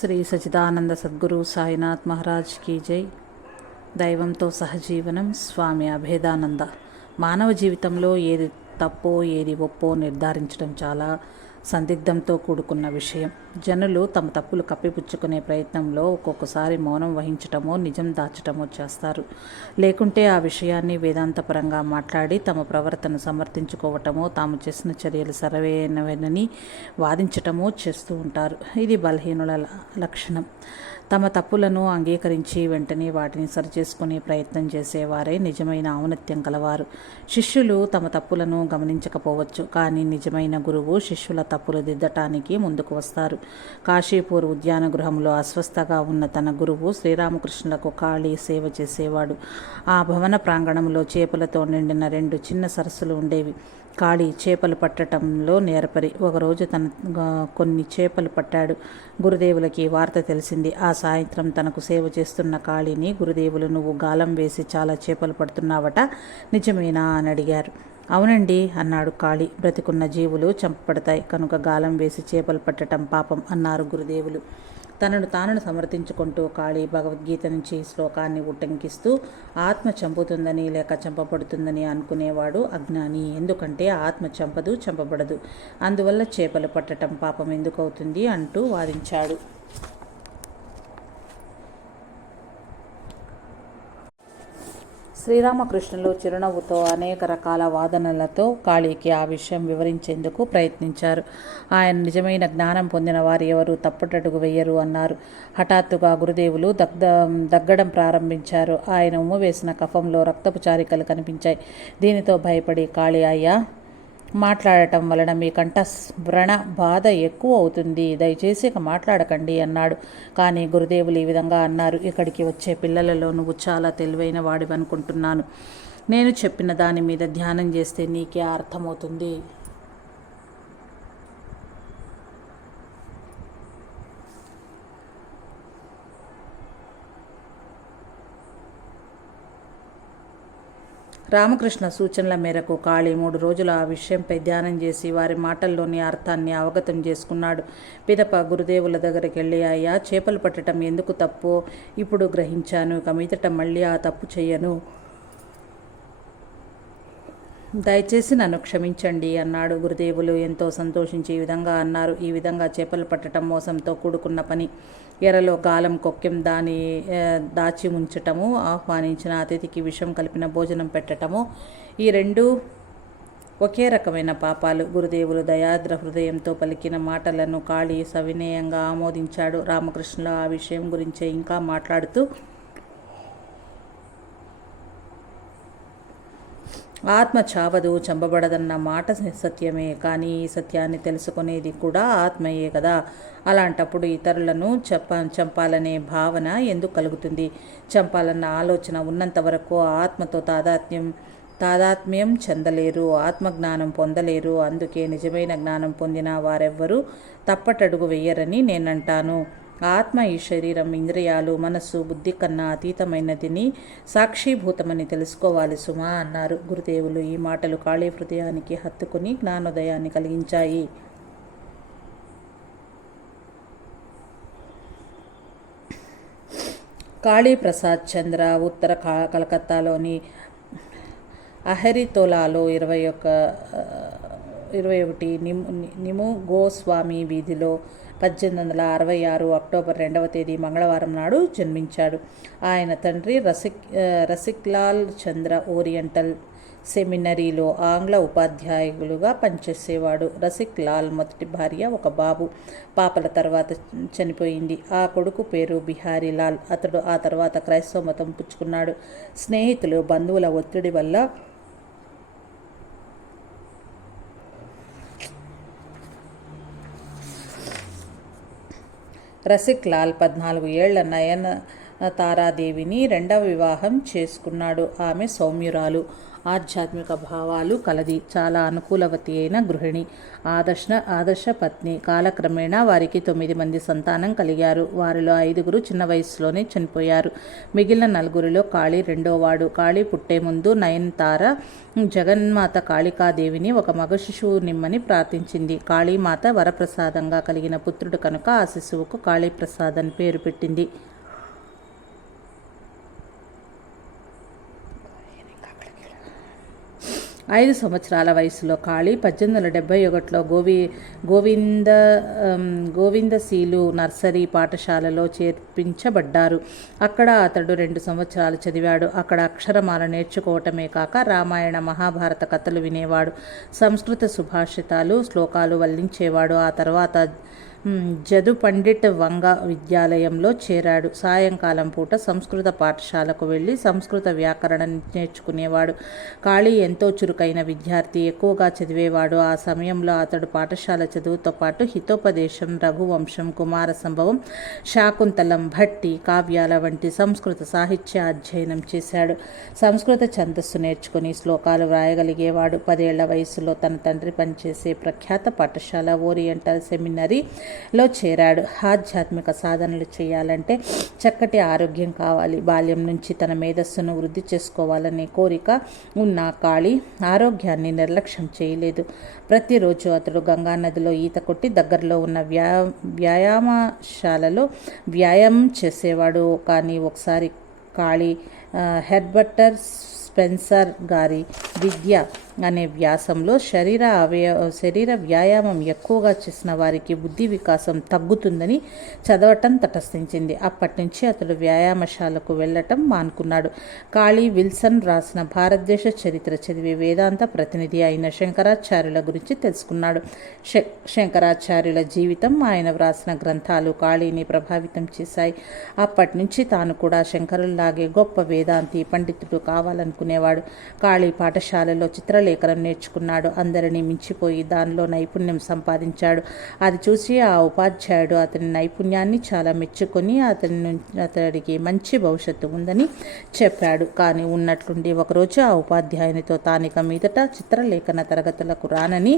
శ్రీ సచిదానంద సద్గురు సాయినాథ్ మహారాజ్ కీ జై. దైవంతో సహజీవనం స్వామి అభేదానంద. మానవ జీవితంలో ఏది తప్పో ఏది ఒప్పో నిర్ధారించడం చాలా సందిగ్ధంతో కూడుకున్న విషయం. జనులు తమ తప్పులు కప్పిపుచ్చుకునే ప్రయత్నంలో ఒక్కొక్కసారి మౌనం వహించటమో నిజం దాచటమో చేస్తారు. లేకుంటే ఆ విషయాన్ని వేదాంతపరంగా మాట్లాడి తమ ప్రవర్తన సమర్థించుకోవటమో తాము చేసిన చర్యలు సరైనవేనని వాదించటమో చేస్తూ ఉంటారు. ఇది బలహీనుల లక్షణం. తమ తప్పులను అంగీకరించి వెంటనే వాటిని సరిచేసుకునే ప్రయత్నం చేసేవారే నిజమైన ఔన్నత్యం కలవారు శిష్యులు తమ తప్పులను గమనించకపోవచ్చు కానీ నిజమైన గురువు శిష్యుల తప్పులు దిద్దటానికి ముందుకు వస్తారు. కాశీపూర్ ఉద్యాన గృహంలో అస్వస్థగా ఉన్న తన గురువు శ్రీరామకృష్ణులకు ఖాళీ సేవ చేసేవాడు. ఆ భవన ప్రాంగణంలో చేపలతో నిండిన రెండు చిన్న సరస్సులు ఉండేవి. కాళీ చేపలు పట్టటంలో నేర్పరి. ఒకరోజు తన కొన్ని చేపలు పట్టాడు. గురుదేవులకి వార్త తెలిసింది. ఆ సాయంత్రం తనకు సేవ చేస్తున్న కాళీని గురుదేవులు నువ్వు గాలం వేసి చాలా చేపలు పడుతున్నావట. నిజమేనా? అని అడిగారు. అవునండి అన్నాడు కాళీ. బ్రతికున్న జీవులు చంపబడతాయి. కనుక గాలం వేసి చేపలు పట్టటం పాపం అన్నారు గురుదేవులు. తనను తానను సమర్థించుకుంటూ కాళీ భగవద్గీత నుంచి శ్లోకాన్ని ఉటంకిస్తూ ఆత్మ చంపుతుందని లేక చంపబడుతుందని అనుకునేవాడు అజ్ఞాని. ఎందుకంటే ఆత్మ చంపదు చంపబడదు. అందువల్ల చేపలు పట్టటం పాపం ఎందుకు అవుతుంది అంటూ వాదించాడు. శ్రీరామకృష్ణులు చిరునవ్వుతో అనేక రకాల వాదనలతో కాళీకి ఆ విషయం వివరించేందుకు ప్రయత్నించారు. ఆయన నిజమైన జ్ఞానం పొందిన వారు ఎవరు తప్పటడుగు వెయ్యరు అన్నారు. హఠాత్తుగా గురుదేవులు దగ్ధ దగ్గడం ప్రారంభించారు. ఆయన ఉమ్ము వేసిన కఫంలో రక్తపు చారికలు కనిపించాయి. దీనితో భయపడి కాళీ అయ్యా మాట్లాడటం వలన మీ కంఠ వ్రణ బాధ ఎక్కువ అవుతుంది. దయచేసి ఇక మాట్లాడకండి అన్నాడు. కానీ గురుదేవులు ఈ విధంగా అన్నారు. ఇక్కడికి వచ్చే పిల్లలలో నువ్వు చాలా తెలివైన వాడివనుకుంటున్నాను. నేను చెప్పిన దాని మీద ధ్యానం చేస్తే నీకే అర్థమవుతుంది. రామకృష్ణ సూచనల మేరకు కాళీ మూడు రోజులు ఆ విషయంపై ధ్యానం చేసి వారి మాటల్లోని అర్థాన్ని అవగతం చేసుకున్నాడు. పిదప గురుదేవుల దగ్గరికి వెళ్ళి అయ్యా చేపలు పట్టడం ఎందుకు తప్పో? ఇప్పుడు గ్రహించాను. ఇక మీదట మళ్ళీ ఆ తప్పు చేయను దయచేసి నన్ను క్షమించండి అన్నాడు. గురుదేవులు ఎంతో సంతోషించి ఈ విధంగా అన్నారు. ఈ విధంగా చేపలు పట్టడం మోసంతో కూడుకున్న పని ఎరలో గాలం కొక్కెం దాని దాచి ఉంచటము ఆహ్వానించిన అతిథికి విషం కలిపిన భోజనం పెట్టటము ఈ రెండు ఒకే రకమైన పాపాలు. గురుదేవులు దయాద్ర హృదయంతో పలికిన మాటలను కాళీ సవినయంగా ఆమోదించాడు. రామకృష్ణులు ఆ విషయం గురించే ఇంకా మాట్లాడుతూ ఆత్మ చావదు చంపబడదన్న మాట సత్యమే కానీ ఈ సత్యాన్ని తెలుసుకునేది కూడా ఆత్మయే కదా. అలాంటప్పుడు ఇతరులను చెప్ప చంపాలనే భావన ఎందుకు కలుగుతుంది? చంపాలన్న ఆలోచన ఉన్నంత వరకు ఆత్మతో తాదాత్మ్యం తాదాత్మ్యం చెందలేరు ఆత్మజ్ఞానం పొందలేరు. అందుకే నిజమైన జ్ఞానం పొందిన వారెవ్వరూ తప్పటడుగు వెయ్యరని నేనంటాను. ఆత్మ ఈ శరీరం ఇంద్రియాలు మనస్సు బుద్ధి కన్నా అతీతమైనదిని సాక్షిభూతమని తెలుసుకోవాలి సుమా అన్నారు. గురుదేవులు ఈ మాటలు కాళీ హృదయానికి హత్తుకుని జ్ఞానోదయాన్ని కలిగించాయి. కాళీప్రసాద్ చంద్ర ఉత్తర కలకత్తాలోని అహరితోలాలో ఇరవై ఒక్క ఇరవై ఒకటి నిము నిము గోస్వామి వీధిలో పద్దెనిమిది వందల అరవై ఆరు అక్టోబర్ రెండవ తేదీ మంగళవారం నాడు జన్మించాడు. ఆయన తండ్రి రసిక్ రసిక్లాల్ చంద్ర ఓరియంటల్ సెమినరీలో ఆంగ్ల ఉపాధ్యాయులుగా పనిచేసేవాడు. రసిక్ లాల్ మొదటి భార్య ఒక బాబు. పాపల తర్వాత చనిపోయింది. ఆ కొడుకు పేరు బిహారీ లాల్ అతడు ఆ తర్వాత క్రైస్తవ మతం పుచ్చుకున్నాడు. స్నేహితులు బంధువుల ఒత్తిడి వల్ల రసిక్ లాల్ పద్నాలుగు ఏళ్ళ నయన తారాదేవిని రెండవ వివాహం చేసుకున్నాడు. ఆమె సౌమ్యురాలు. ఆధ్యాత్మిక భావాలు కలది. చాలా అనుకూలవతి అయిన గృహిణి. ఆదర్శ ఆదర్శ పత్ని. కాలక్రమేణా వారికి తొమ్మిది మంది సంతానం కలిగారు. వారిలో ఐదుగురు చిన్న వయసులోనే చనిపోయారు. మిగిలిన నలుగురిలో కాళీ రెండోవాడు. కాళీ పుట్టే ముందు నయనతార జగన్మాత కాళికాదేవిని ఒక మగ శిశువు నిమ్మని ప్రార్థించింది. కాళీమాత వరప్రసాదంగా కలిగిన పుత్రుడు కనుక ఆ శిశువుకు కాళీప్రసాద్ అని పేరు పెట్టింది. ఐదు సంవత్సరాల వయసులో కాళీ పద్దెనిమిది వందల డెబ్బై ఒకటిలో గోవి గోవింద గోవిందశీలు నర్సరీ పాఠశాలలో చేర్పించబడ్డారు. అక్కడ అతడు రెండు సంవత్సరాలు చదివాడు. అక్కడ అక్షరమాల నేర్చుకోవటమే కాక రామాయణ మహాభారత కథలు వినేవాడు. సంస్కృత సుభాషితాలు శ్లోకాలు వల్లించేవాడు. ఆ తర్వాత జదు పండిట్ వంగ విద్యాలయంలో చేరాడు. సాయంకాలం పూట సంస్కృత పాఠశాలకు వెళ్ళి సంస్కృత వ్యాకరణం నేర్చుకునేవాడు. కాళీ ఎంతో చురుకైన విద్యార్థి ఎక్కువగా చదివేవాడు. ఆ సమయంలో అతడు పాఠశాల చదువుతో పాటు హితోపదేశం రఘువంశం కుమార సంభవం శాకుంతలం భట్టి కావ్యాల వంటి సంస్కృత సాహిత్య అధ్యయనం చేశాడు. సంస్కృత ఛందస్సు నేర్చుకుని శ్లోకాలు వ్రాయగలిగేవాడు. పదేళ్ళ వయసులో తన తండ్రి పనిచేసే ప్రఖ్యాత పాఠశాల ఓరియంటల్ సెమినరీ లో చేరాడు. ఆధ్యాత్మిక సాధనలు చేయాలంటే చక్కటి ఆరోగ్యం కావాలి. బాల్యం నుంచి తన మేధస్సును వృద్ధి చేసుకోవాలనే కోరిక ఉన్న కాళీ ఆరోగ్యాన్ని నిర్లక్ష్యం చేయలేదు. ప్రతిరోజు అతడు గంగా నదిలో ఈత కొట్టి దగ్గరలో ఉన్న వ్యా వ్యాయామశాలలో వ్యాయామం చేసేవాడు. కానీ ఒకసారి కాళీ హెర్బర్టర్ హెడ్బట్టర్ స్పెన్సర్ గారి విద్య అనే వ్యాసంలో శరీర అవయ శరీర వ్యాయామం ఎక్కువగా చేసిన వారికి బుద్ధి వికాసం తగ్గుతుందని చదవటం తటస్థించింది. అప్పటి నుంచి అతడు వ్యాయామశాలకు వెళ్ళటం మానుకున్నాడు. కాళీ విల్సన్ రాసిన భారతదేశ చరిత్ర చదివి వేదాంత ప్రతినిధి అయిన శంకరాచార్యుల గురించి తెలుసుకున్నాడు. శ- శంకరాచార్యుల జీవితం ఆయన వ్రాసిన గ్రంథాలు కాళీని ప్రభావితం చేశాయి. అప్పటి నుంచి తాను కూడా శంకరుల్లాగే గొప్ప వేదాంతి పండితుడు కావాలనుకునేవాడు. కాళీ పాఠశాలలో చిత్ర చిత్రలేఖనం నేర్చుకున్నాడు. అందరినీ మించిపోయి దానిలో నైపుణ్యం సంపాదించాడు. అది చూసి ఆ ఉపాధ్యాయుడు అతని నైపుణ్యాన్ని చాలా మెచ్చుకొని అతని అతడికి మంచి భవిష్యత్తు ఉందని చెప్పాడు. కానీ ఉన్నట్లుండి ఒకరోజు ఆ ఉపాధ్యాయునితో తానిక మీదట చిత్రలేఖన తరగతులకు రానని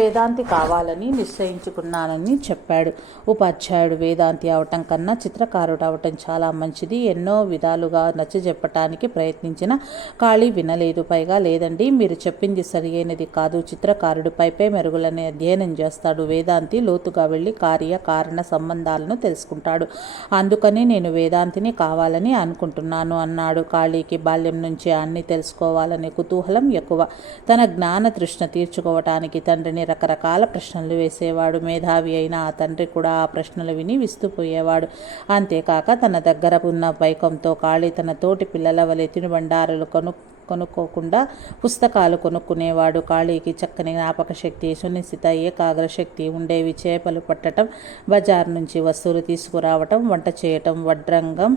వేదాంతి కావాలని నిశ్చయించుకున్నానని చెప్పాడు. ఉపాధ్యాయుడు వేదాంతి అవటం కన్నా చిత్రకారుడు అవటం చాలా మంచిది. ఎన్నో విధాలుగా నచ్చజెప్పటానికి ప్రయత్నించిన ఖాళీ వినలేదు. పైగా లేదండి మీరు చెప్పింది సరియైనది కాదు. చిత్రకారుడు పైపై మెరుగులని అధ్యయనం చేస్తాడు. వేదాంతి లోతుగా వెళ్ళి కార్య కారణ సంబంధాలను తెలుసుకుంటాడు. అందుకని నేను వేదాంతిని కావాలని అనుకుంటున్నాను అన్నాడు. కాళీకి బాల్యం నుంచి అన్ని తెలుసుకోవాలనే కుతూహలం ఎక్కువ. తన జ్ఞాన తృష్ణ తీర్చుకోవటానికి తండ్రిని రకరకాల ప్రశ్నలు వేసేవాడు. మేధావి అయిన ఆ తండ్రి కూడా ఆ ప్రశ్నలు విని విస్తుపోయేవాడు అంతేకాక తన దగ్గర ఉన్న పైకంతో కాళీ తన తోటి పిల్లల వలె తినుబండారులు కొను కొనుక్కోకుండా పుస్తకాలు కొనుక్కునేవాడు. కాళీకి చక్కని జ్ఞాపక శక్తి సునిశ్చిత ఏకాగ్ర శక్తి ఉండేవి. చేపలు పట్టడం బజార్ నుంచి వస్తువులు తీసుకురావటం వంట చేయటం వడ్రంగం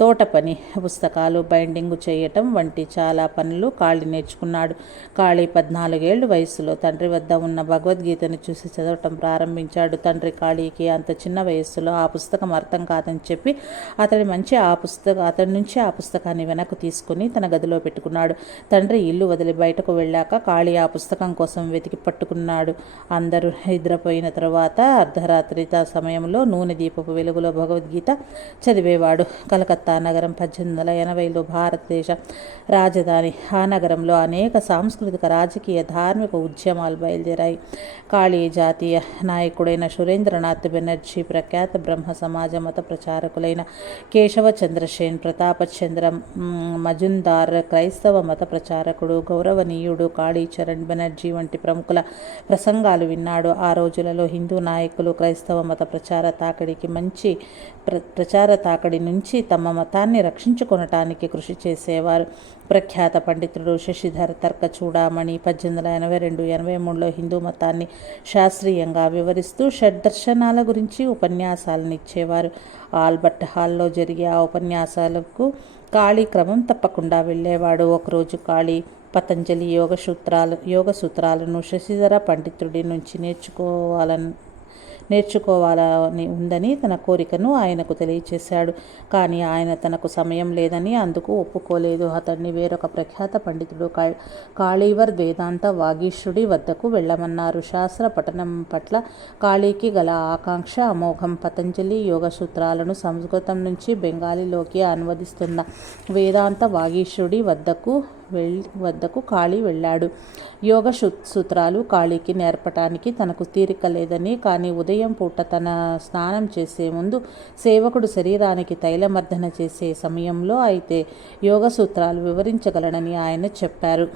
తోట పని పుస్తకాలు బైండింగ్ చేయటం వంటి చాలా పనులు కాళీ నేర్చుకున్నాడు. కాళీ పద్నాలుగేళ్ళ వయసులో తండ్రి వద్ద ఉన్న భగవద్గీతను చూసి చదవటం ప్రారంభించాడు. తండ్రి కాళీకి అంత చిన్న వయస్సులో ఆ పుస్తకం అర్థం కాదని చెప్పి అతడి మంచి ఆ పుస్తక అతడి నుంచి ఆ పుస్తకాన్ని వెనక్కు తీసుకుని తన గదిలో పెట్టుకున్నాడు. తండ్రి ఇల్లు వదిలి బయటకు వెళ్ళాక కాళీ ఆ పుస్తకం కోసం వెతికి పట్టుకున్నాడు. అందరూ నిద్రపోయిన తర్వాత అర్ధరాత్రి సమయంలో నూనె దీపపు వెలుగులో భగవద్గీత చదివేవాడు. కలకత్తా నగరం పద్దెనిమిది వందల ఎనభైలో భారతదేశ రాజధాని. ఆ నగరంలో అనేక సాంస్కృతిక రాజకీయ ధార్మిక ఉద్యమాలు బయలుదేరాయి. కాళీ జాతీయ నాయకుడైన సురేంద్రనాథ్ బెనర్జీ ప్రఖ్యాత బ్రహ్మ సమాజ మత ప్రచారకులైన కేశవ చంద్రసేన్ ప్రతాపచంద్ర మజుందార్ క్రైస్తవ మత ప్రచారకుడు గౌరవనీయుడు కాళీచరణ్ బెనర్జీ వంటి ప్రముఖుల ప్రసంగాలు విన్నాడు. ఆ రోజులలో హిందూ నాయకులు క్రైస్తవ మత ప్రచార తాకిడికి మంచి ప్ర ప్రచార తాకిడి నుంచి తమ మతాన్ని రక్షించుకొనటానికి కృషి చేసేవారు. ప్రఖ్యాత పండితుడు శశిధర్ తర్క చూడామణి పద్దెనిమిది వందల ఎనభై రెండు ఎనభై మూడులో హిందూ మతాన్ని శాస్త్రీయంగా వివరిస్తూ షడ్దర్శనాల గురించి ఉపన్యాసాలను ఇచ్చేవారు. ఆల్బర్ట్ హాల్లో జరిగే ఆ ఉపన్యాసాలకు ఖాళీ క్రమం తప్పకుండా వెళ్ళేవాడు. ఒకరోజు ఖాళీ పతంజలి యోగ సూత్రాలు యోగ సూత్రాలను శశిధర పండితుడి నుంచి నేర్చుకోవాలని నేర్చుకోవాలని ఉందని తన కోరికను ఆయనకు తెలియచేశాడు. కానీ ఆయన తనకు సమయం లేదని అందుకు ఒప్పుకోలేదు. అతన్ని వేరొక ప్రఖ్యాత పండితుడు కా- కాళీవర్ వేదాంత వాగీశుడి వద్దకు వెళ్ళమన్నారు. శాస్త్ర పఠనం పట్ల కాళీకి గల ఆకాంక్ష అమోఘం పతంజలి యోగ సూత్రాలను సంస్కృతం నుంచి బెంగాలీలోకి అనువదిస్తున్న వేదాంత వాగీశుడి వద్దకు వద్దకు కాళీ వెళ్ళాడు. యోగ సూత్రాలు కాళీకి నేర్పటానికి తనకు తీరిక లేదని కానీ ఉదయం పూట తన స్నానం చేసే ముందు సేవకుడు శరీరానికి తైలమర్దన చేసే సమయంలో అయితే యోగ సూత్రాలు వివరించగలనని ఆయన చెప్పారు.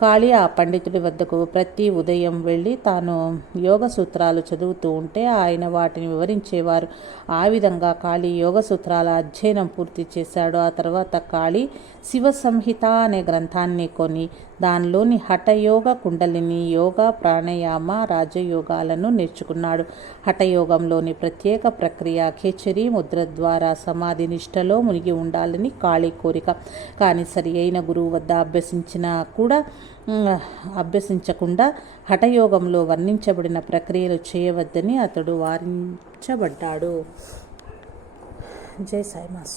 కాళీ ఆ పండితుడి వద్దకు ప్రతి ఉదయం వెళ్ళి తాను యోగ సూత్రాలు చదువుతూ ఉంటే ఆయన వాటిని వివరించేవారు. ఆ విధంగా కాళీ యోగ సూత్రాల అధ్యయనం పూర్తి చేశాడు. ఆ తర్వాత కాళీ శివ సంహిత అనే గ్రంథాన్ని కొని దానిలోని హఠయోగ కుండలిని యోగ ప్రాణాయామ రాజయోగాలను నేర్చుకున్నాడు. హఠయోగంలోని ప్రత్యేక ప్రక్రియ ఖేచరి ముద్ర ద్వారా సమాధి నిష్టలో మునిగి ఉండాలని కాళీ కోరిక. కానీ సరి అయిన గురువు వద్ద అభ్యసించినా కూడా అభ్యసించకుండా హఠయోగంలో వర్ణించబడిన ప్రక్రియలు చేయవద్దని అతడు వారించబడ్డాడు. జై సాయి మాస్టర్.